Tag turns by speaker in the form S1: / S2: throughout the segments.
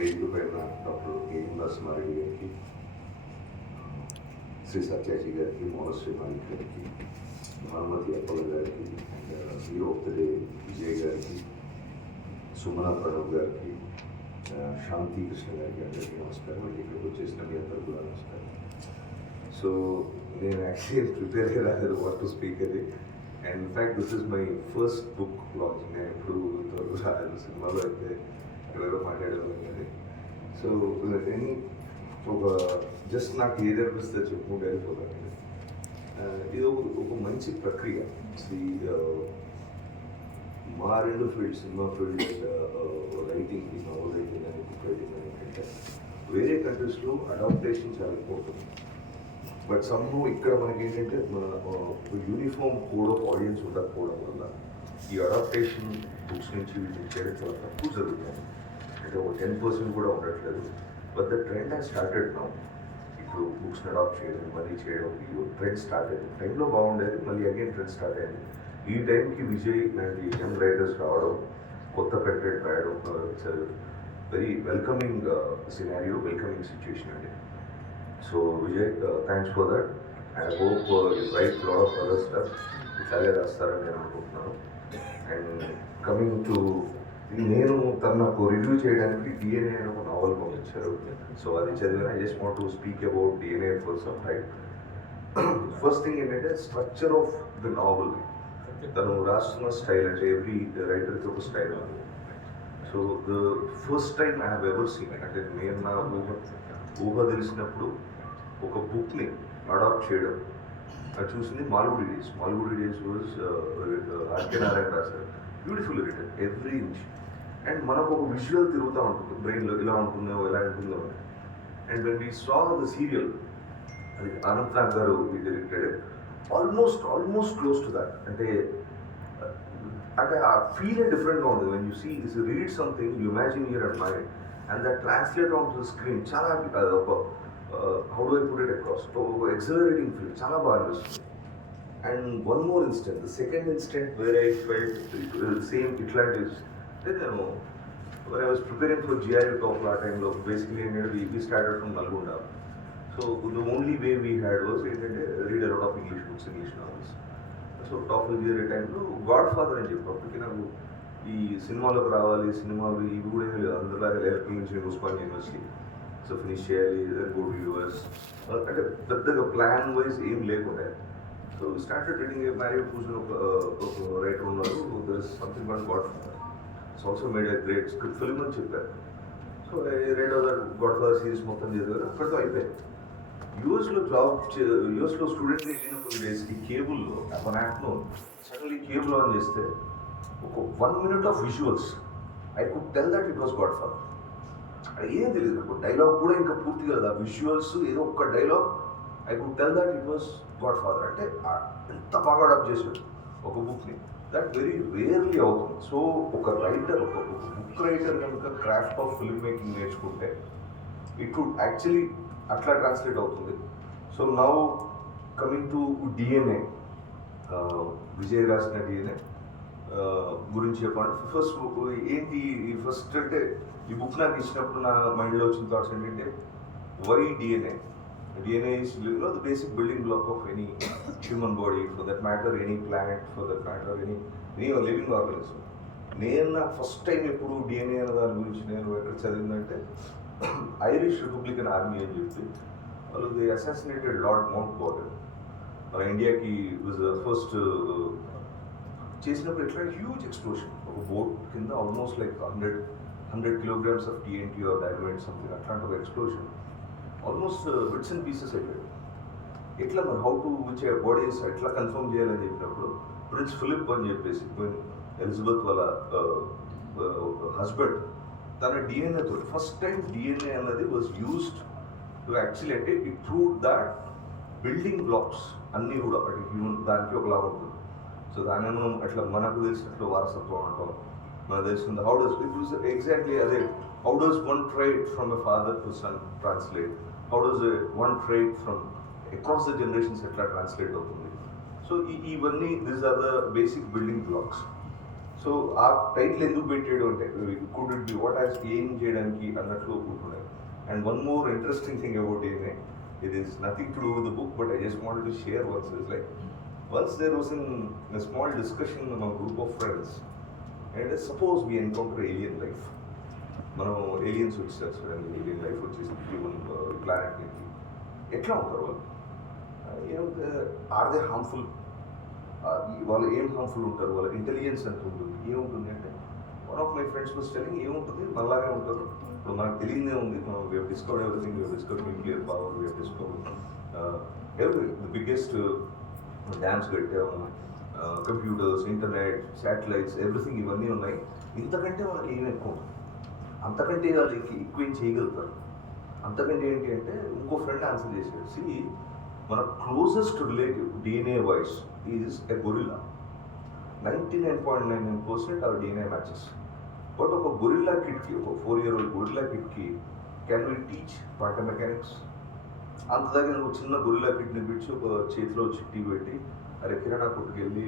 S1: వేదిక పైన doctor AM Narasimha Reddy గారికి శ్రీ సత్యాజీ గారికి మోనశ్రీ మాలిక్ గారికి భానుమతి అప్పల గారికి and hero of the day Vijay గారికి సుమన ప్రణవ్ గారికి ఆ, శాంతి కృష్ణ గారికి అందరికీ నమస్కారం అండి ఇక్కడికి వచ్చేసిన మీ అందరికీ కూడా నమస్కారం సో నేను యాక్చువల్లీ ప్రిపేర్ రాలేదు వాట్ టు స్పీక్ అది and in fact this is my first book launch నేను ఎప్పుడు ఇంతవరకు రాలేదు సినిమాలో అయితే ఎవరో మాట్లాడడం అనేది. సో ఎనీ ఒక జస్ట్ నాకు ఏది అనిపిస్తే చెప్పు వెళ్ళిపోతాను uh, ఇది ఒక ఒక మంచి ప్రక్రియ. Uh, మా రెండు field cinema field writing novel writing అని బుక్ రైటింగ్ అని ఏంటంటే వేరే కంట్రీస్లో అడాప్టేషన్ చాలా ఎక్కువ ఉంటుంది. బట్ సమ్హౌ ఇక్కడ మనకి ఏంటంటే మన యూనిఫామ్ కోడ్ ఆఫ్ ఆడియన్స్ ఉండకపోవడం వల్ల ఈ అడాప్టేషన్ బుక్స్ నుంచి వీటిని చేయడం చాలా తక్కువ జరుగుతుంది. అంటే ఒక టెన్ పర్సెంట్ కూడా ఉండట్లేదు but the trend has started now ఇప్పుడు బుక్స్ని అడాప్ట్ చేయడం మళ్ళీ చేయడం ఈ ట్రెండ్ స్టార్ట్ అయింది టైంలో బాగుండేది మళ్ళీ అగైన్ ట్రెండ్ స్టార్ట్ అయింది ఈ టైంకి విజయ్ లాంటి యంగ్ రైటర్స్ రావడం కొత్త కంటెంట్ రాయడం it's very welcoming scenario welcoming situation అండి so Vijay thanks for that and hope you write lot of other stuff ఇట్లాగే రాస్తారని నేను అనుకుంటున్నాను అండ్ కమింగ్ టు నేను తను నాకు రివ్యూ చేయడానికి డిఎన్ఏ అని ఒక నావల్ పంపించారు. సో అది చదివిన I just want to speak about DNA for some time first thing ఏంటంటే స్ట్రక్చర్ ఆఫ్ ది నావల్ తను రాస్తున్న స్టైల్ అంటే ఎవ్రీ రైటర్కి ఒక స్టైల్ ఉంది so the first time I have ever seen అంటే నేను నా ఊహ ఊహ తెలిసినప్పుడు ఒక బుక్ని అడాప్ట్ చేయడం. అది చూసింది Malgudi days Malgudi days was R K Narayan రాశారు beautiful written every inch and మనకు ఒక విజువల్ తిరుగుతూ ఉంటుంది బ్రెయిన్లో ఇలా ఉంటుందో ఎలా ఉంటుందో. అని and when we saw the serial అది అనంత్ నాగ్ గారు directed almost almost close to that అంటే అంటే ఆ ఫీల్ డిఫరెంట్గా ఉంటుంది. When you see is read something you imagine your and mind and that translate on to screen చాలా అది ఒక how do I put it across ఒక ఎక్సలరేటింగ్ ఫీల్ చాలా బాగా అనిపిస్తుంది. And one more instant the second instant వేరే same ఇట్లాంటి అంటే నేను when I was preparing for GI TOEFL ఆ టైంలో బేసిక్లీ ఏంటంటే we started from Nalgonda so the only way we had was ఏంటంటే read a lot of English books English novels so TOEFL GRE టైంలో God father అని చెప్పి అప్పటికి నాకు ఈ సినిమాలోకి రావాలి సినిమాలు ఇవి కూడా ఏమీ లేదు అందరిలాగా లేకపోతే నుంచి ఉస్మాన్ యూనివర్సిటీ సో ఫినిష్ చేయాలి గో టు యూఎస్ అంటే పెద్దగా ప్లాన్ వైజ్ ఏం లేకుండా సో స్టార్టెడ్ రీడింగ్ మ్యారీ కూర్చొని ఒక ఒక రైటర్ ఉన్నారు there is something one Godfather సంవత్సరం media made great. Script film అని చెప్పారు. సో రెండో గొడవ సిరీస్ మొత్తం చదివారు అక్కడితో అయిపోయింది. యూఎస్లో జాబ్ యూఎస్లో స్టూడెంట్ చేసిన కొన్ని డేస్కి కేబుల్లో మన యాప్లో సడన్లీ కేబుల్ ఆన్ చేస్తే ఒక one minute of visuals I could tell that it was Godfather అది ఏం తెలియదు నాకు. డైలాగ్ కూడా ఇంకా పూర్తి కదా ఆ విజువల్స్ ఏదో ఒక్క dialogue I could tell that it was Godfather అంటే ఎంత బాగా అడాప్ట్ చేశాడు ఒక బుక్ని దట్ వెరీ రేర్లీ అవుతుంది. సో ఒక రైటర్ ఒక బుక్ రైటర్ కనుక క్రాఫ్ట్ ఆఫ్ ఫిల్మ్ మేకింగ్ నేర్చుకుంటే ఇట్ వుడ్ యాక్చువల్లీ అట్లా ట్రాన్స్లేట్ అవుతుంది. So now coming to DNA Vijay రాసిన డిఎన్ఏ గురించి చెప్పండి ఫస్ట్ ఏంటి ఈ ఫస్ట్ అంటే ఈ బుక్ నాకు ఇచ్చినప్పుడు నా మైండ్లో వచ్చిన థాట్స్ ఏంటంటే why DNA DNA is the basic building block of any human body for that matter any planet for that matter any any living organism నేను నా ఫస్ట్ టైం ఎప్పుడు డిఎన్ఏ అనే దాని గురించి నేను ఎక్కడ చదివిందంటే ఐరిష్ రిపబ్లికన్ ఆర్మీ అని చెప్పి వాళ్ళు they assassinated Lord Mountbatten మన ఇండియాకి వాజ్ ఫస్ట్ చేసినప్పుడు ఎట్లా హ్యూజ్ ఎక్స్ప్లోషన్ ఒక బోట్ కింద almost like hundred hundred kilograms of TNT or dynamite something అట్లాంటి ఒక explosion almost bits and pieces అయిపోయాయి ఎట్లా మరి హౌ టు విచ్ బాడీస్ ఎట్లా కన్ఫర్మ్ చేయాలని చెప్పినప్పుడు ప్రిన్స్ ఫిలిప్ అని చెప్పేసి క్వీన్ ఎలిజబెత్ వాళ్ళ హస్బెండ్ తన డిఎన్ఏ తోటి ఫస్ట్ టైం డిఎన్ఏ అన్నది వాజ్ యూస్డ్ టు యాక్చువల్లీ అంటే it prove that building blocks అన్నీ కూడా అంటే హ్యూమన్ దానికి ఒకలా ఉంటుంది సో దాన్ని మనం అట్లా మనకు తెలిసినట్లు వారసత్వం అంటాం మనకు తెలిసింది how does it was exactly అదే how does one trait from a father to son translate how does one trait from across the generations ఎట్లా ట్రాన్స్లేట్ అవుతుంది సో ఇవన్నీ this are the basic building blocks so ఆ title ఎందుకు పెట్టాడు అంటే could it be what has ఏం చేయడానికి అన్నట్లు కూర్చున్నాడు and one more interesting thing about any it is nothing to do with the book but I just want to share once is like once there was in small discussion in group of friends and suppose we encounter alien life మనం aliens వచ్చేసారు చూడండి alien life వచ్చేసి human planet నుంచి ఎట్లా ఉంటారు వాళ్ళు? ఏమంటే are they harmful వాళ్ళు ఏం హార్మ్ఫుల్ ఉంటారు? వాళ్ళ ఇంటెలిజెన్స్ ఎంత ఉంటుంది? ఏముంటుంది అంటే one of my friends was telling ఏముంటుంది? మళ్ళాగే ఉంటారు. ఇప్పుడు మనకు తెలియదే ఉంది. మనం we discover everything we discover nuclear power we discover every the biggest dams కట్టాము కంప్యూటర్స్ ఇంటర్నెట్ శాటిలైట్స్ ఎవ్రీథింగ్ ఇవన్నీ ఉన్నాయి. ఇంతకంటే వాళ్ళకి ఏమి ఎక్కువ? అంతకంటే వాళ్ళకి ఎక్కువ ఏం చేయగలుగుతారు. అంతకంటే ఏంటి అంటే ఇంకో ఫ్రెండ్ ఆన్సర్ చేశాడు. సి మన closest relative DNA wise is a gorilla ninety nine point nine nine percent our DNA matches but ఒక గొరిల్లా కిడ్కి ఒక four year old gorilla కిడ్కి can we teach quantum mechanics అంత దగ్గర ఒక చిన్న గొరిల్లా కిడ్ని పిలిచి ఒక చేతిలో చిట్టి పెట్టి అరే కిరాణా కొట్టుకెళ్ళి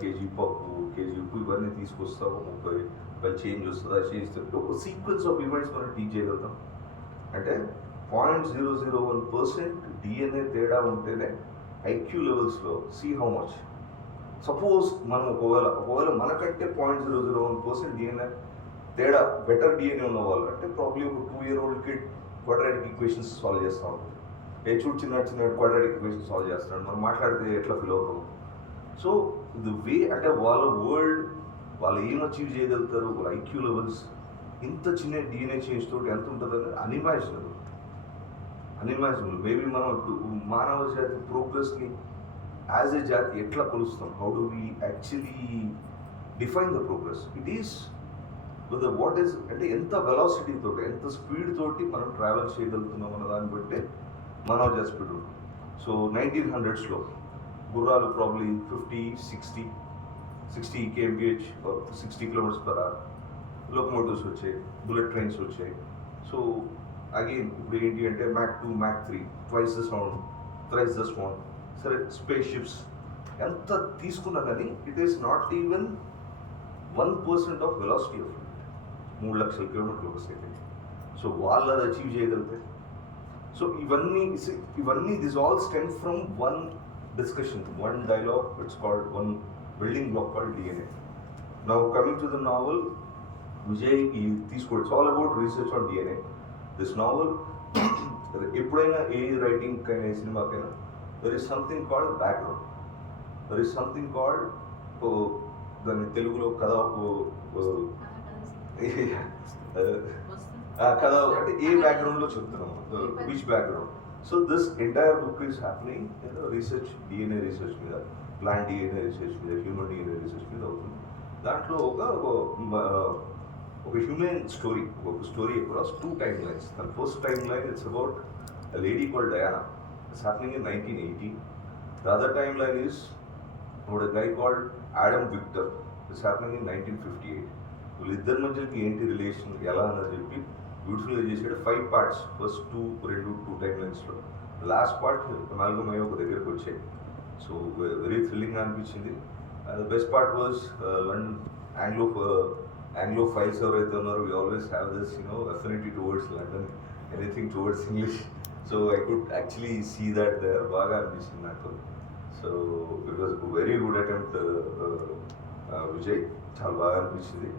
S1: కేజీ పప్పు కేజీ ఉప్పు ఇవన్నీ తీసుకొస్తావు ముప్పై? వాళ్ళు చేంజ్ వస్తుందా చేంజ్ ఒక సీక్వెన్స్ ఆఫ్ ఈవెంట్స్ మనం టీచ్ చేయగలుగుతాం. అంటే point zero zero one percent DNA తేడా ఉంటేనే ఐక్యూ లెవెల్స్లో సీ హౌ మచ్ సపోజ్ మనం ఒకవేళ ఒకవేళ మనకంటే point zero zero one percent DNA తేడా బెటర్ డిఎన్ఏ ఉన్న వాళ్ళు అంటే ప్రాబ్లీ ఒక two year old kid quadratic equations solve చేస్తూ ఉంటుంది ఏ చూడు చిన్న చిన్న క్వాడ్రాటిక్ ఈక్వేషన్ సాల్వ్ చేస్తున్నాడు మనం మాట్లాడితే ఎట్లా ఫీల్ అవుతాం? సో ది వే అంటే వాళ్ళ వరల్డ్ వాళ్ళు ఏం అచీవ్ చేయగలుగుతారు? వాళ్ళ ఐక్యూ లెవెల్స్ ఇంత చిన్న డిఎన్ఏ చేంజ్ తోటి ఎంత ఉంటుందని అనిమాజినబుల్ అనిమాజినబుల్ మేబీ మనం ఇప్పుడు మానవ జాతి ప్రోగ్రెస్ని యాజ్ ఏ జాతి ఎట్లా కొలుస్తాం? How do we actually define the progress it is with what is అంటే ఎంత వెలాసిటీ తోటి ఎంత స్పీడ్ తోటి మనం ట్రావెల్ చేయగలుగుతున్నాం అన్న దాన్ని బట్టి మానవ జాతి స్పీడ్ ఉంటుంది. సో నైన్టీన్ హండ్రెడ్స్లో గుర్రాలు probably fifty sixty sixty KMPH sixty kilometers per hour locomotives వచ్చాయి బుల్లెట్ ట్రైన్స్ వచ్చాయి. సో అగైన్ ఇప్పుడు ఏంటి అంటే Mach two Mach three twice the sound thrice the sound సరే స్పేస్ షిప్స్ ఎంత తీసుకున్నా కానీ it is not even one percent of velocity of మూడు లక్షల కిలోమీటర్లు ఒక సెకండ్ సో వాళ్ళు అది అచీవ్ చేయగలిగితే. సో ఇవన్నీ ఇవన్నీ this all stem from one discussion one dialogue it's called one building block called DNA now coming to the novel Vijay ఈ తీసుకో it's all about research on DNA this novel ఎప్పుడైనా ఏ writing అయినా ఏ సినిమాకైనా there is something called background there is something called దాన్ని తెలుగులో కథ కథ అంటే ఏ బ్యాక్గ్రౌండ్లో చెప్తున్నాము which background so this entire book is happening research DNA research మీద ప్లాంట్ డిఎన్ఏ రీసెర్చ్ మీద హ్యూమన్ డిఎన్ఏ రీసెర్చ్ మీద అవుతుంది దాంట్లో ఒక ఒక హ్యూమన్ స్టోరీ ఒక story across two time lines దాని first time line it's about lady call Diana it's happening in nineteen eighty the other time line is ఒక guy called Adam Victor it's happening in nineteen fifty eight వీళ్ళిద్దరి మధ్యకి ఏంటి relation ఎలా అని చెప్పి బ్యూటిఫుల్గా చేసాడు ఫైవ్ పార్ట్స్ ఫస్ట్ టూ రెండు టూ టైమ్ లైన్స్లో లాస్ట్ పార్ట్ నాలుగు మై ఒక దగ్గరకు వచ్చాయి. సో వెరీ థ్రిల్లింగ్ అనిపించింది. The best part was London Anglo Anglophiles ఎవరైతే ఉన్నారో we always have this you know affinity towards London anything towards English so I could actually see that there బాగా అనిపించింది నాకు. So it was very good attempt Vijay చాలా బాగా అనిపించింది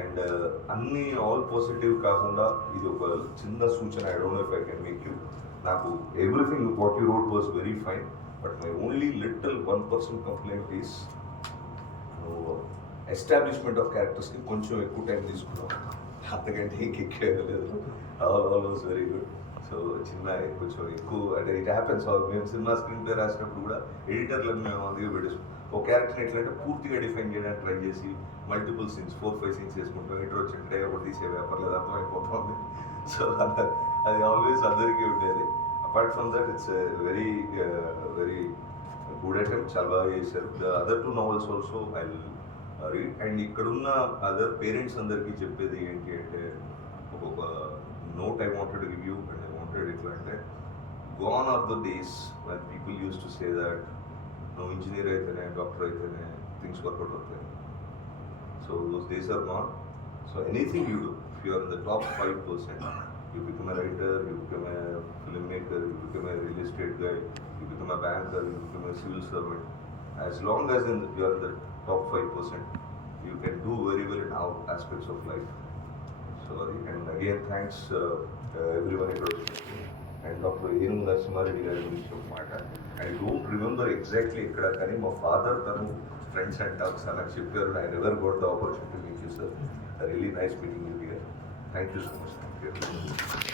S1: and అన్ని all positive కాకుండా ఇది ఒక చిన్న సూచన. I don't know if I can make you నాకు everything what you wrote was very fine but my only little one person complaint is establishment of క్యారెక్టర్స్కి కొంచెం ఎక్కువ టైం తీసుకున్నాం. అంతకంటే ఇంకెక్కలేదు all all very good so చిన్న కొంచెం ఎక్కువ అంటే it happens మేము సినిమా స్క్రీన్ ప్లే రాసినప్పుడు కూడా ఎడిటర్లను మేము అందుకే పెట్టేసాం. ఒక క్యారెక్టర్ ఎట్లంటే పూర్తిగా డిఫైన్ చేయడానికి ట్రై చేసి multiple scenes four five scenes వేసుకుంటాం ఇంటర్ వచ్చింటే ఒకటి తీసే వ్యాపారం లేదు అర్థమైపోతుంది. సో అది అది ఆల్వేస్ అందరికీ ఉండేది. Apart from that it's very very good attempt చాలా బాగా చేశారు. The other two novels also I and ఇక్కడున్న అదర్ పేరెంట్స్ అందరికీ చెప్పేది ఏంటి అంటే ఒక్కొక్క note I wanted review and I wanted ఎట్లా అంటే gone are the days one people use to say that నువ్వు ఇంజనీర్ అయితేనే డాక్టర్ అయితేనే థింగ్స్ వర్కౌట్ అవుతాయి gone are the days one people use to say that నువ్వు engineer అయితేనే doctor అయితేనే things work out అవుతాయి So those days are gone. So anything you do, if you are in the top five percent, you become a writer, you become a filmmaker, you become a real estate guy, you become a banker, you become a civil servant. As long as in the, you are in the top five percent, you can do very well in all aspects of life. Sorry, and again thanks uh, uh, everyone ఇక్కడ వచ్చినందుకు. And doctor ఏనుగు నరసింహారెడ్డి గారి గురించి ఒక మాట I don't remember exactly ఇక్కడ కానీ మా ఫాదర్ తను ఫ్రెండ్స్ అండ్ టాక్స్ అని నాకు చెప్పారు I never got the opportunity meet you sir really nice meeting you here thank you so much thank you